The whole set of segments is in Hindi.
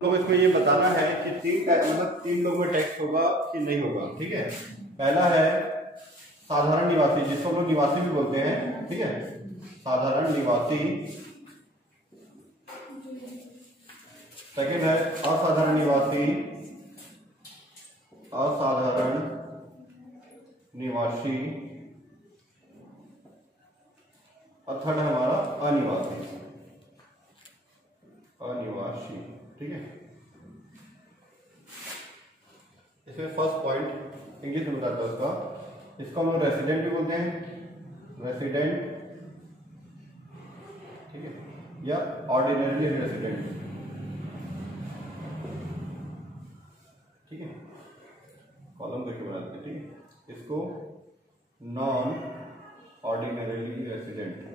लोग इसको ये बताना है कि तीन लोग में टैक्स होगा कि नहीं होगा। ठीक है, पहला है साधारण निवासी, जिसको हम लोग निवासी भी बोलते हैं। ठीक है, साधारण निवासी। सेकेंड है असाधारण निवासी, असाधारण निवासी। और थर्ड है हमारा अनिवासी, अनिवासी। ठीक है, इसमें फर्स्ट पॉइंट इंग्लिश में बताता है उसका, इसको हम लोग रेसिडेंट भी बोलते हैं, रेसिडेंट। ठीक है, या ऑर्डिनरी रेसिडेंट। ठीक है, कॉलम देखिए बनाते हैं। ठीक है, इसको नॉन ऑर्डिनरीली रेसिडेंट,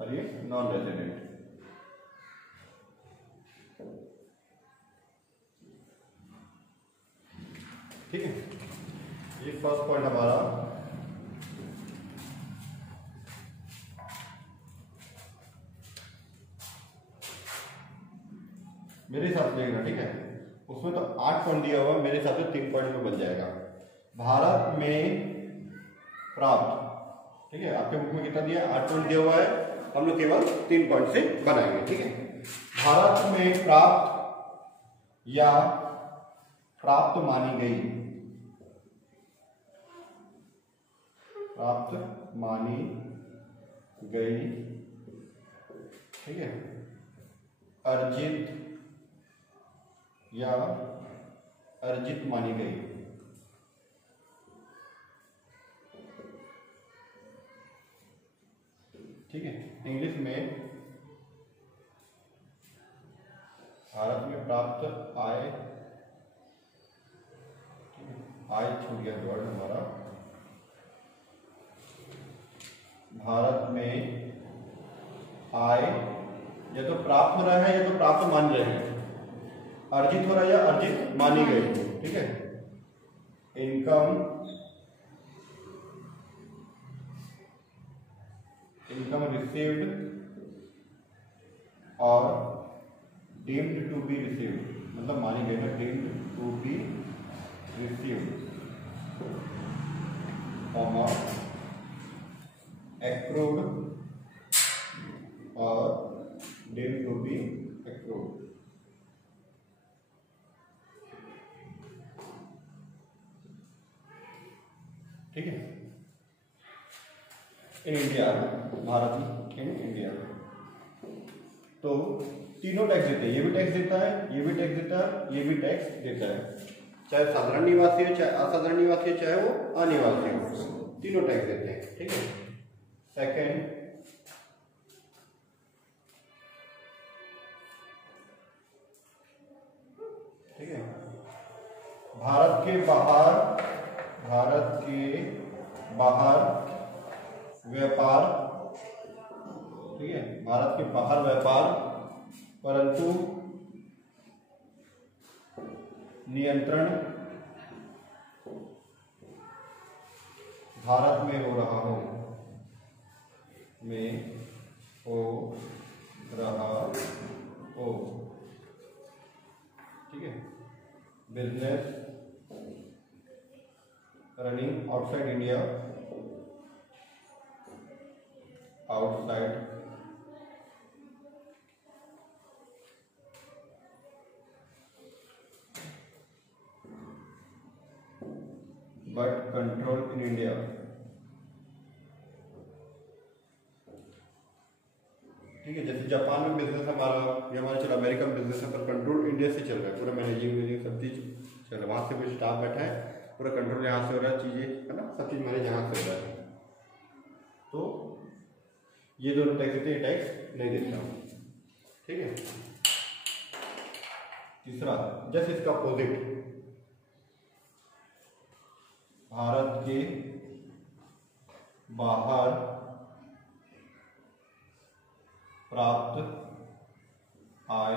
और ये नॉन रेसिडेंट। ठीक है, ये फर्स्ट पॉइंट हमारा। मेरे हिसाब से देखना। ठीक है, उसमें तो 8 पॉइंट दिया हुआ है, मेरे हिसाब से 3 पॉइंट में बन जाएगा। भारत में प्राप्त। ठीक है, आपके बुक में कितना दिया है? 8 पॉइंट दिया हुआ है, हम लोग केवल 3 पॉइंट से बनाएंगे। ठीक है, भारत में प्राप्त या प्राप्त मानी गई, प्राप्त मानी गई। ठीक है, अर्जित या अर्जित मानी गई। ठीक है, इंग्लिश में भारत में प्राप्त आय, आय छूट गया वर्ड हमारा। भारत में आय या तो प्राप्त हो रहा है या तो प्राप्त मान रहे हैं, अर्जित हो रहा है या अर्जित मानी गई। ठीक है, इनकम, इनकम रिसीव्ड और डीम्ड टू बी रिसीव्ड, मतलब मानी गई ना, deemed to be received, comma accrued और डीम्ड टू बी एक्रूड। ठीक है, in India, Bharat in India. तो तीनों टैक्स देते हैं, ये भी टैक्स देता है, ये भी टैक्स देता है, ये भी टैक्स देता है। चाहे साधारण निवासी हो, चाहे असाधारण निवासी हो, चाहे वो अनिवासी हो, तीनों टैक्स देते हैं। ठीक है, सेकेंड, ठीक है, भारत के बाहर, भारत के बाहर व्यापार। ठीक है, भारत के बाहर व्यापार, परंतु नियंत्रण भारत में हो रहा हो, में हो रहा हो। ठीक है, business running outside India, outside but control in India. ठीक है, जैसे जापान में बिजनेस हमारा, ये हमारा चलो अमेरिका में बिजनेस है, पर कंट्रोल इंडिया से चल रहा है, पूरा मैनेजिंग सब चीज चल रहा है, वहां से भी स्टाफ बैठा है, पूरा कंट्रोल यहाँ से हो रहा है, चीजें है ना, सब चीज हमारे यहाँ से हो रहा है। तो ये दोनों टैक्स देते हैं, टैक्स नहीं देता हूँ। ठीक है, तीसरा, जैसे इसका अपोजिट, भारत के बाहर प्राप्त आय,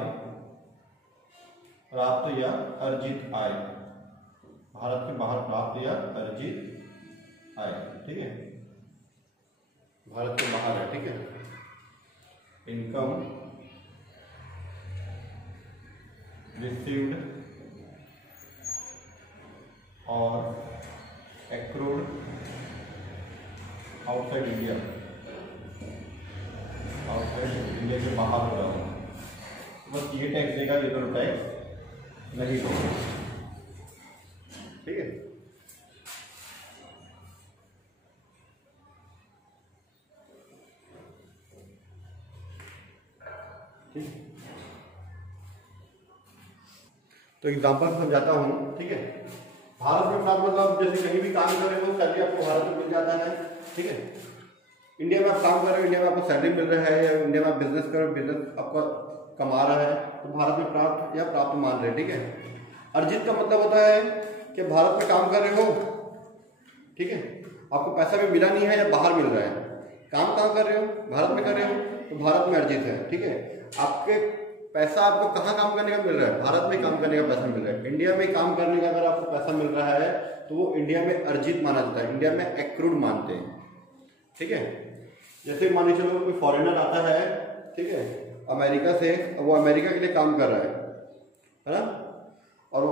प्राप्त या अर्जित आय, भारत के बाहर प्राप्त या अर्जित आय। ठीक है, भारत के बाहर है, ठीक है। इनकम रिसीव्ड और accrued outside India, outside India के बाहर हो रहा हो, बस ये टैक्स देगा, ये दोनों टैक्स नहीं देगा, ठीक है। तो एग्जांपल समझाता हूँ, ठीक है। भारत में प्राप्त मतलब जैसे कहीं भी काम कर रहे हो सैलरी आपको भारत में मिल जाता है, ठीक है। इंडिया में आप काम कर रहे हो, इंडिया में आपको सैलरी मिल रहा है, या इंडिया में आप बिजनेस कर रहे हो, बिजनेस आपका कमा रहा है, तो भारत में प्राप्त या प्राप्त मान रहे हैं, ठीक है। अर्जित का मतलब होता है कि भारत में काम कर रहे हो, ठीक है, आपको पैसा भी मिला नहीं है या बाहर मिल रहा है, काम कहाँ कर रहे हो, भारत में कर रहे हो, तो भारत में अर्जित है, ठीक है। आपके पैसा आपको कहाँ काम करने का मिल रहा है, भारत में काम करने का पैसा मिल रहा है। इंडिया में काम करने का अगर आपको पैसा मिल रहा है तो वो इंडिया में अर्जित माना जाता है, इंडिया में एक्रूड मानते हैं, ठीक है। जैसे मान लीजिए चलो कोई फॉरेनर आता है, ठीक है, अमेरिका से, वो अमेरिका के लिए काम कर रहा है ना, और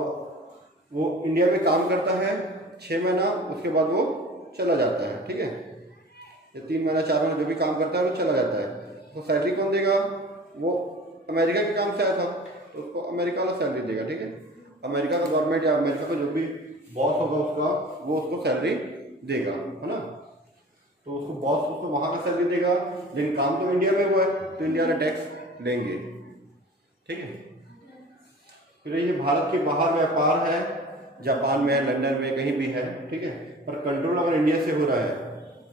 वो इंडिया में काम करता है 6 महीना, उसके बाद वो चला जाता है, ठीक है। ये 3 महीना 4 महीना जो भी काम करता है वो चला जाता है, तो सैलरी कौन देगा, वो अमेरिका के काम से आया था तो उसको अमेरिका वाला सैलरी देगा, ठीक है। अमेरिका का गवर्नमेंट या अमेरिका का जो भी बॉस होगा उसका, वो उसको सैलरी देगा, है ना। तो उसको बॉस उसको वहाँ का सैलरी देगा, लेकिन काम तो इंडिया में हुआ है तो इंडिया वाला टैक्स लेंगे, ठीक है। फिर ये भारत के बाहर व्यापार है, जापान में है, लंदन में, कहीं भी है, ठीक है, पर कंट्रोल अगर इंडिया से हो रहा है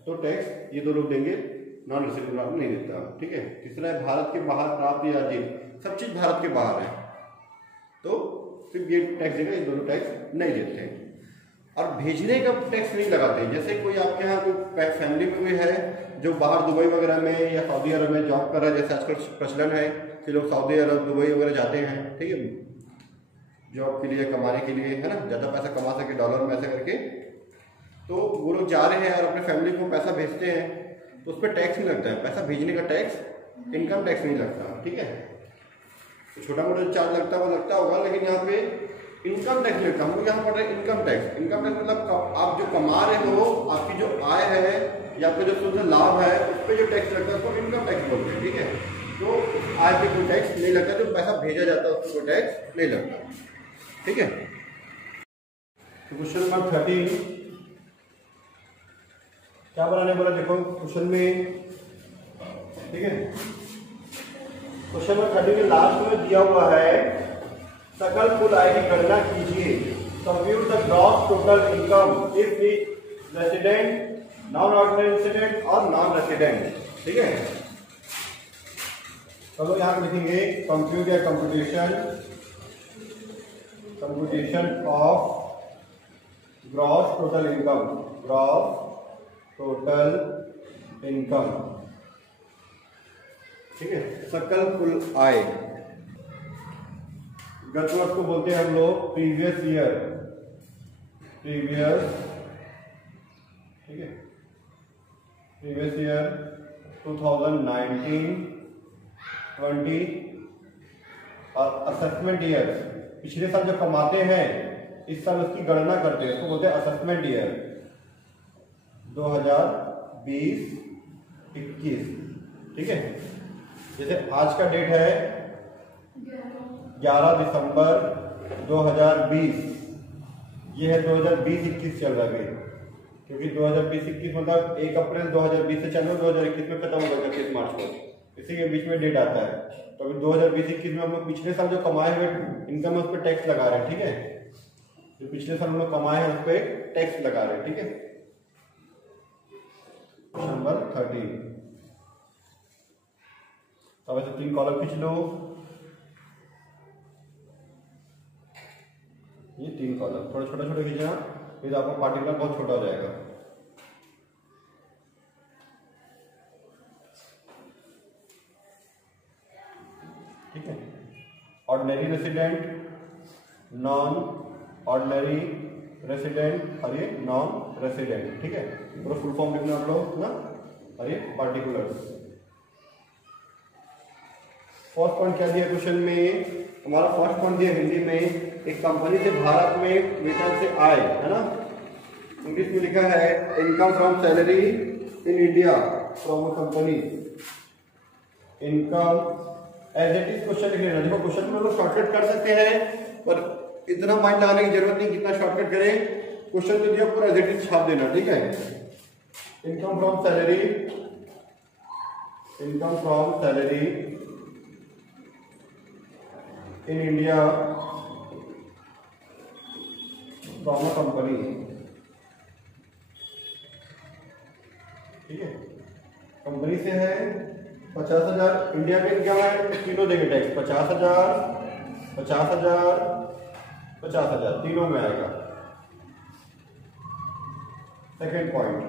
तो टैक्स ये दो लोग देंगे, नॉन रेसिडेंट नहीं देता, ठीक है। तीसरा है भारत के बाहर प्राप्त या अर्जित, सब चीज भारत के बाहर है तो सिर्फ ये टैक्स देगा, ये दोनों टैक्स नहीं देते हैं। और भेजने का टैक्स नहीं लगाते, जैसे कोई आपके यहाँ कोई फैमिली में कोई है जो बाहर दुबई वगैरह में या सऊदी अरब में जॉब कर रहा है, जैसे आजकल प्रचलन है कि लोग सऊदी अरब दुबई वगैरह जाते हैं, ठीक है, जॉब के लिए, कमाने के लिए, है ना, ज़्यादा पैसा कमा सके डॉलर में ऐसा करके, तो वो लोग जा रहे हैं और अपने फैमिली को पैसा भेजते हैं तो उस पर टैक्स नहीं लगता है, पैसा भेजने का टैक्स, इनकम टैक्स नहीं लगता, ठीक है। तो छोटा मोटा चार्ज लगता है वो लगता होगा, लेकिन यहाँ पे इनकम टैक्स लगता है। हम लोग यहाँ पढ़ रहे हैं इनकम टैक्स। इनकम टैक्स मतलब आप जो कमा रहे हो, आपकी जो आय है या आपका जो शुद्ध लाभ है उस पर जो टैक्स लगता है उसको इनकम टैक्स बोलते हैं, ठीक है। तो आय पे कोई टैक्स नहीं लगता, जो पैसा भेजा जाता है उसको कोई टैक्स नहीं लगता, ठीक है। क्वेश्चन नंबर 13 क्या बनाने बोला, देखो क्वेश्चन में, ठीक है। क्वेश्चन नंबर 13 के लास्ट में दिया हुआ है सकल कुल आय की गणना कीजिए, compute the gross total income if is resident, non ordinary resident और नॉन रेसिडेंट, ठीक है। चलो यहाँ पे लिखेंगे कंप्यूट या computation of gross total income, gross total income, ठीक है, सकल कुल आय। गत वर्ष को बोलते हैं हम लोग प्रीवियस ईयर, प्रीवियस, ठीक है, प्रीवियस ईयर 2019, 20 और असेसमेंट ईयर, पिछले साल जो कमाते हैं इस साल उसकी गणना करते हैं, उसको बोलते हैं असेसमेंट ईयर 2020-21, ठीक है। जैसे आज का डेट है 11 दिसंबर 2020, ये है 2020-21 चल रहा है, क्योंकि 2020-21 मतलब 1 अप्रैल 2020 से चालू, 2021 में खत्म होगा 31 मार्च को, इसी के बीच में डेट आता है। तो अभी 2020-21 में हम लोग पिछले साल जो कमाए हुए इनकम है उस पर टैक्स लगा रहे हैं, ठीक है। जो पिछले साल हम लोग कमाए हैं उस पर टैक्स लगा रहे हैं, ठीक है। नंबर 13, अब ऐसे 3 कॉलम खींच लो, ये 3 कॉलम थोड़े छोटे छोटे खींचना, फिर आपका पार्टिकुलर बहुत छोटा हो जाएगा, ठीक है। Ordinary resident, non ordinary resident और ये नॉन रेसिडेंट, ठीक है। पूरा फुल फॉर्म लिखना आप लोग ना, और ये पार्टिकुलर्स। फर्स्ट पॉइंट क्या दिया क्वेश्चन में, हमारा फर्स्ट पॉइंट दिया हिंदी में, एक कंपनी से भारत में वेतन से आय, है ना, इंग्लिश में लिखा है income from salary in India from a company. Income as it is question लिख लेना। देखो क्वेश्चन में लोग शॉर्टकट कर सकते हैं, पर इतना माइंड लगाने की जरूरत नहीं कितना शॉर्टकट करें। क्वेश्चन तो दिया पूरा एज इट इज छाप देना, ठीक है। Income from salary, income from salary in India from a company, ठीक है। कंपनी से है 50,000, इंडिया में इनकम है तो तीनों देंगे टैक्स, 50,000, 50,000, 50,000 तीनों में आएगा। सेकेंड पॉइंट,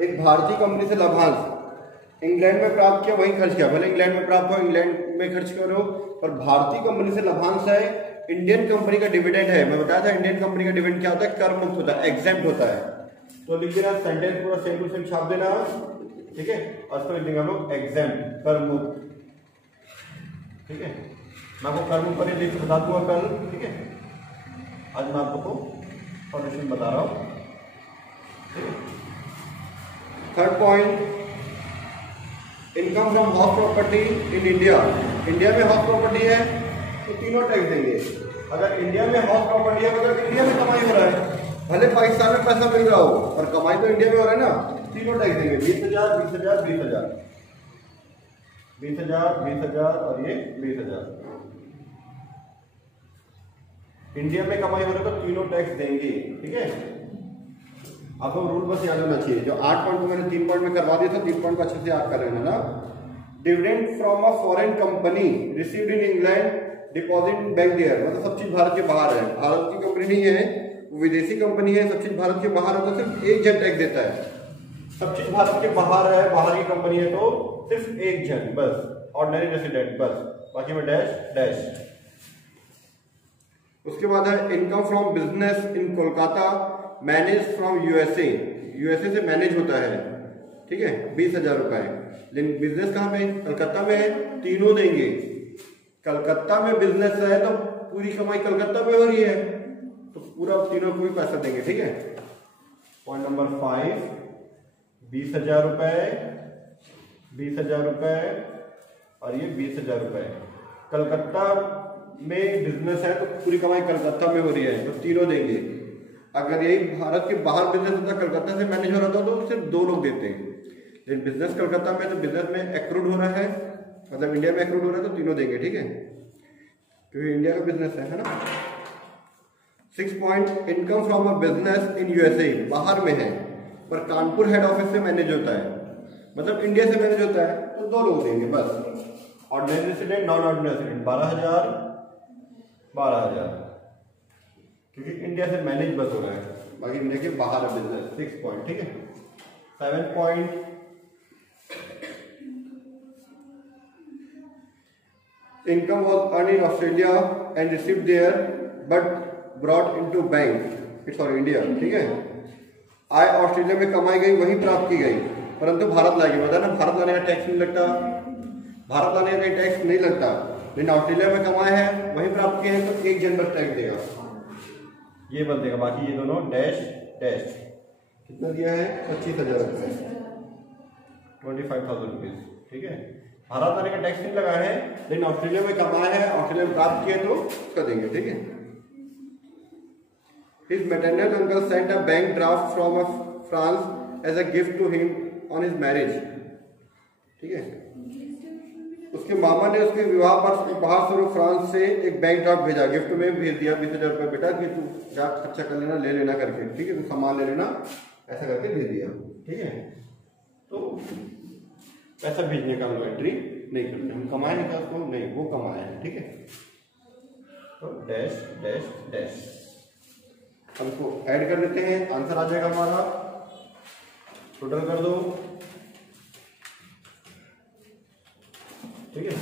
एक भारतीय कंपनी से लाभांश इंग्लैंड में प्राप्त किया, वहीं खर्च किया। भले इंग्लैंड में प्राप्त हो, इंग्लैंड में खर्च करो, पर भारतीय कंपनी से लाभांश है, इंडियन कंपनी का डिविडेंड है। मैं बताया था इंडियन कंपनी का डिविडेंड क्या होता है, कर मुक्त होता है, एग्जेम्प्ट होता है। तो लिख देना, सेंटेंस पूरा सेम टू सेम छाप देना, ठीक है। और उसको लिख देंगे हम लोग एग्जेम्प्ट, कर मुक्त, ठीक है। मैं आपको कर मुक्त पर लिख बता दूंगा कल, ठीक है। आज मैं आपको फॉर्मेशन बता रहा हूं, ठीक है। Third point, income from house property in India. India में हाउस प्रॉपर्टी है तो तीनों टैक्स देंगे। अगर इंडिया में हाउस प्रॉपर्टी है, अगर इंडिया में कमाई हो रहा है, भले पाकिस्तान में पैसा मिल रहा हो और कमाई तो इंडिया में हो रहा है ना, तीनों टैक्स देंगे। 20,000, 20,000, 20,000, 20,000, 20,000 और ये 20,000। इंडिया में कमाई हो रहा है तो तीनों टैक्स देंगे, ठीक है। आपको रूल बस याद होना चाहिए। जो 8 पॉइंट को मैंने 3 पॉइंट में करवा दिया था, 3 पॉइंट को अच्छे से याद कर रहे हैं ना। Dividend from a foreign company received in England, deposit in bank there, मतलब सब चीज भारत के बाहर है, भारत की कंपनी नहीं है, वो विदेशी कंपनी है, सब चीज भारत के बाहर है, तो सिर्फ एक जन टैक्स देता है। सब चीज भारत के बाहर है, बाहर की कंपनी है तो सिर्फ एक जन, बस ऑर्डिनरी रेसिडेंट, बस, बाकी में डैश डैश। उसके बाद है income from business in Kolkata manage from USA, USA से मैनेज होता है, ठीक है, 20,000 रुपए। लेकिन बिजनेस कहाँ पे, कलकत्ता में है, तीनों देंगे। कलकत्ता में बिजनेस है तो पूरी कमाई कलकत्ता में हो रही है, तो पूरा तीनों को भी पैसा देंगे, ठीक है। पॉइंट नंबर 5, 20,000 रुपए, 20,000 रुपए और ये 20,000 रुपए। कलकत्ता में बिजनेस है तो पूरी कमाई कलकत्ता में हो रही है, तो तीनों देंगे। अगर यही भारत के बाहर बिजनेस होता, कलकत्ता से मैनेज हो रहा था, तो सिर्फ 2 लोग देते हैं। लेकिन बिजनेस कलकत्ता में, तो बिजनेस में एक्रूड हो रहा है, मतलब इंडिया में एक्रूड हो रहा है, तो तीनों देंगे, ठीक है, क्योंकि इंडिया का बिजनेस है ना। 6 point, income from a business in USA, बाहर में है पर कानपुर हेड ऑफिस से मैनेज होता है, मतलब इंडिया से मैनेज होता है, तो 2 लोग देंगे बस। Ordinary resident, non ordinary resident, 12,000, 12,000, क्योंकि इंडिया से मैनेज बस हो रहा है, बाकी इंडिया के बाहर है बिजनेस। 6 पॉइंट, ठीक है। 7 point, income was earn in Australia and received there but brought into bank, it's for India, ठीक है। आय ऑस्ट्रेलिया में कमाई गई, वहीं प्राप्त की गई, परंतु भारत लाई गई। बताया ना, भारत लाने का टैक्स नहीं लगता, भारत लाने का टैक्स नहीं लगता, लेकिन ऑस्ट्रेलिया में कमाए हैं, वहीं प्राप्त किए हैं, तो 1 जन पर टैक्स देगा, ये बन देगा। बाकी ये दोनों डैश डैश। कितना दिया है, 25,000 रुपये, 25,000 रुपीज, ठीक है। भारत लाने का टैक्स नहीं लगा है, लेकिन ऑस्ट्रेलिया में कमाया है, ऑस्ट्रेलिया में प्राप्त किए तो उसका देंगे, ठीक है। His maternal uncle sent a bank draft from France as a gift to him on his marriage, ठीक है। उसके मामा ने उसके विवाह पर उपहार स्वरूप फ्रांस से एक बैंक ड्राफ्ट भेजा, गिफ्ट में भेज दिया 20,000 रुपये, बेटा कि तू जा खर्चा कर लेना, ले लेना करके, ठीक है, तू सामान ले लेना, ऐसा करके दे दिया, ठीक है। तो पैसा भेजने का हम लोग एंट्री नहीं करते, हम कमाए नहीं था उसको, नहीं, वो कमाए हैं, ठीक है। तो डैश डैश डैश हमको ऐड कर लेते हैं, आंसर आ जाएगा हमारा। टोटल कर दो, ठीक है।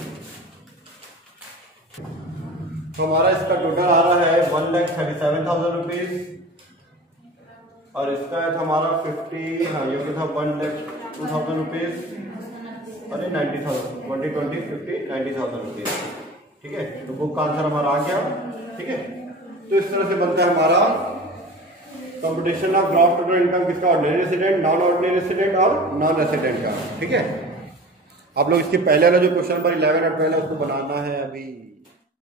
तो हमारा इसका टोटल आ रहा है 1,37,000 रुपीज, और इसका था हमारा 50, हाँ ये था 1,02,000 रुपीज, अरे 90,000, 20, 50, 90,000 रुपीज। ठीक है, तो बुक का आंसर हमारा आ गया। ठीक है, तो इस तरह से बनता है हमारा competition of gross total income किसका, ordinary resident, non ordinary resident और नॉन रेसिडेंट का। ठीक है, आप लोग इसके पहले वाला जो क्वेश्चन नंबर 11 और 12 उसको बनाना है अभी।